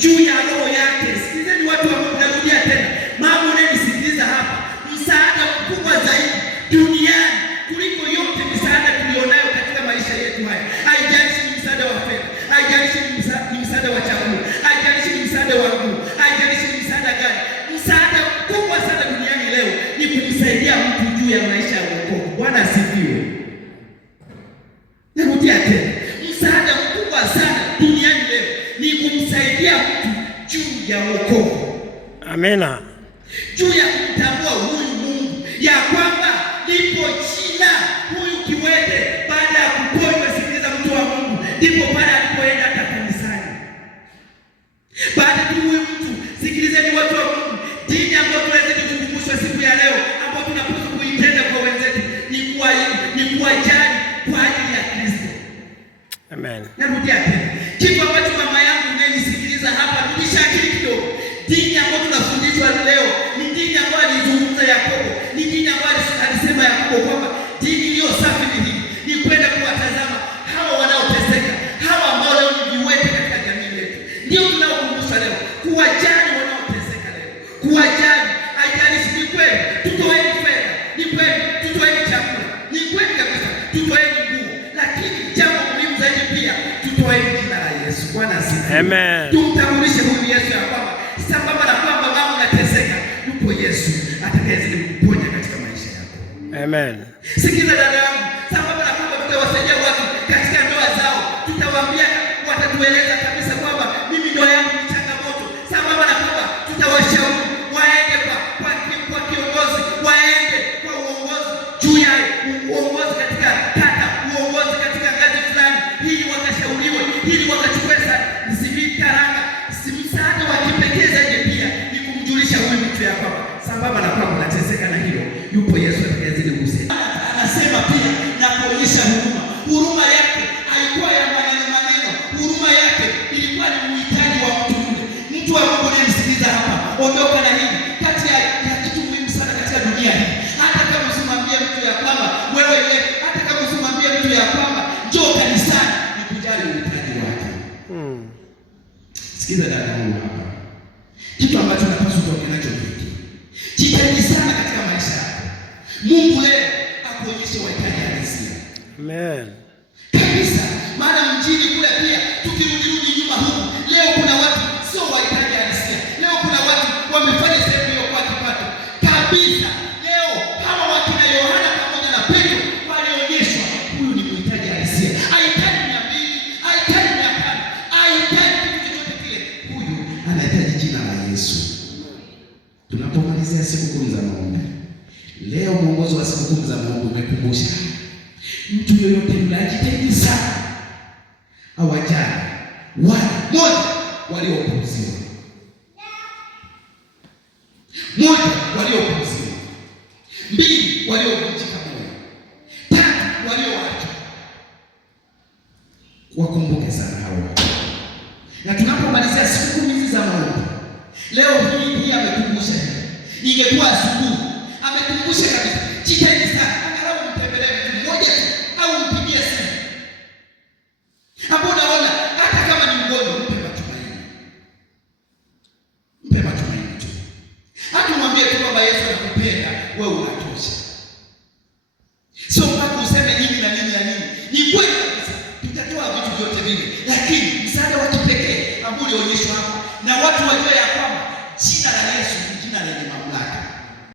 juu ya roho yake. Sikilizeni watu wa Mungu, narudia tena, mama unanisikiliza hapa, msaada mkubwa zaidi duniani kuliko yote misaada tulionayo katika maisha yetu haya. Haijalishi ni msaada wa fedha, haijalishi ni msaada wa chakula, haijalishi ni msaada wa nguo, haijalishi ni msaada gani. Msaada mkubwa sana duniani leo ni kumsaidia mtu juu ya maisha ya wokovu. Bwana asifiwe. Narudia tena, msaada mkubwa sana duniani leo ni kumsaidia mtu juu ya wokovu. Amina. Juu ya kumtambua huyu Mungu, ya kwamba lipo jina huyu kiwete baada ya kuponywa. Sikiliza mtu wa Mungu, ndipo pale alipoenda hata kanisani. Baada tu huyu mtu, sikilizeni watu wa Mungu, dini ambayo tunazidi kukumbushwa siku ya leo, ambayo tunapaswa kuitenda kwa wenzetu ni kuwajali kwa ajili ya Kristo. Amen. Narudia tena, kitu ambacho mama yangu unanisikiliza hapa, rudisha akili kidogo. Dini ambayo tunafundishwa leo ni dini ambayo alizungumza Yakobo, ni dini ambayo alisema Yakobo kwamba dini iliyo safi ni hii, ni kwenda kuwatazama hawa wanaoteseka, hawa ambao leo ni viwete katika jamii yetu. Ndio tunaokumbusha leo, kuwajali wanaoteseka leo, kuwajali. Haijalishi, ni kweli tutoeni fedha, ni kweli tutoeni chakula, ni kweli kabisa tutoeni nguo, lakini jambo muhimu zaidi pia tutoeni jina la Yesu. Bwana asifiwe. Amen. Tumtambulishe huyu Yesu ya kwamba sambamba na kwamba mama unateseka, yupo Yesu atakayezidi kuponya katika maisha yako. Amen. Sikiza dada yangu, sambamba na kwamba tutawasaidia watu katika ndoa zao, tutawaambia, watatueleza kabisa kwamba mimi ndoa yangu ni changamoto. Sambamba na kwamba tutawashauri waende kwa kiongozi, waende kwa uongozi juu ya uongozi katika kata, uongozi katika ngazi fulani, ili wakashauriwe, ili wakachukue karanga. Msaada wa kipekee zaidi pia ni kumjulisha huyu mtu ya kwamba sambamba na kwamba unateseka na hilo, yupo Yesu atakayezidi kusaidia. Anasema pia na kuonyesha huruma. Huruma yake haikuwa ya maneno, huruma yake ilikuwa ni uhitaji wa mtu yule. Mtu wa Mungu unayemsikiliza hapa, ondoka na hili kati ya kitu muhimu sana katika dunia hii. Hata kama usimwambie mtu ya kwamba wewe, hata kama usimwambie mtu ya kwamba njoo kanisani, ni kujali uhitaji wake. Sikiza dada yangu hapa, kitu ambacho napaswa kuwa nacho hiki, jitahidi sana katika maisha yako. Mungu leo akuonyeshe wahitaji halisi. Amen. Kabisa, maana mjini kule pia tukirudi nyuma huku, leo kuna watu sio wahitaji halisi. Leo kuna watu wamefanya sehemu hiyo kwa kipato. Kabisa, leo hawa wakina Yohana pamoja na Petro walionyeshwa huyu ni mhitaji halisi. Haihitaji 200, haihitaji 500, haihitaji anahitaji jina la Yesu. Tunapomalizia sikukuu za maombi leo, mwongozo wa sikukuu za maombi umekumbusha mtu yoyote yule ajitahidi sana awajali moja, waliopuuziwa; moja, waliopuuziwa; 2, waliovunjika moyo; 3, walioachwa. Wakumbuke sana hao. Na tunapomalizia sikukuu hizi za maombi leo hii amekumbusha, ingekuwa asubuhi amekumbusha kabisa, jitahidi sana angalau mtembelee mtu mmoja au mpigie simu hapo. Unaona, hata kama ni mgonjwa, mpe matumaini, mpe matumaini tu. Hata mwambie tu kwamba Yesu anakupenda, wewe unatosha. Sio mpaka useme nini na nini na nini. Ni kweli kabisa, tutatoa vitu vyote vile, lakini msaada wa kipekee ambao ulionyeshwa hapa na watu wajue ya kwamba jina la Yesu ni jina lenye mamlaka.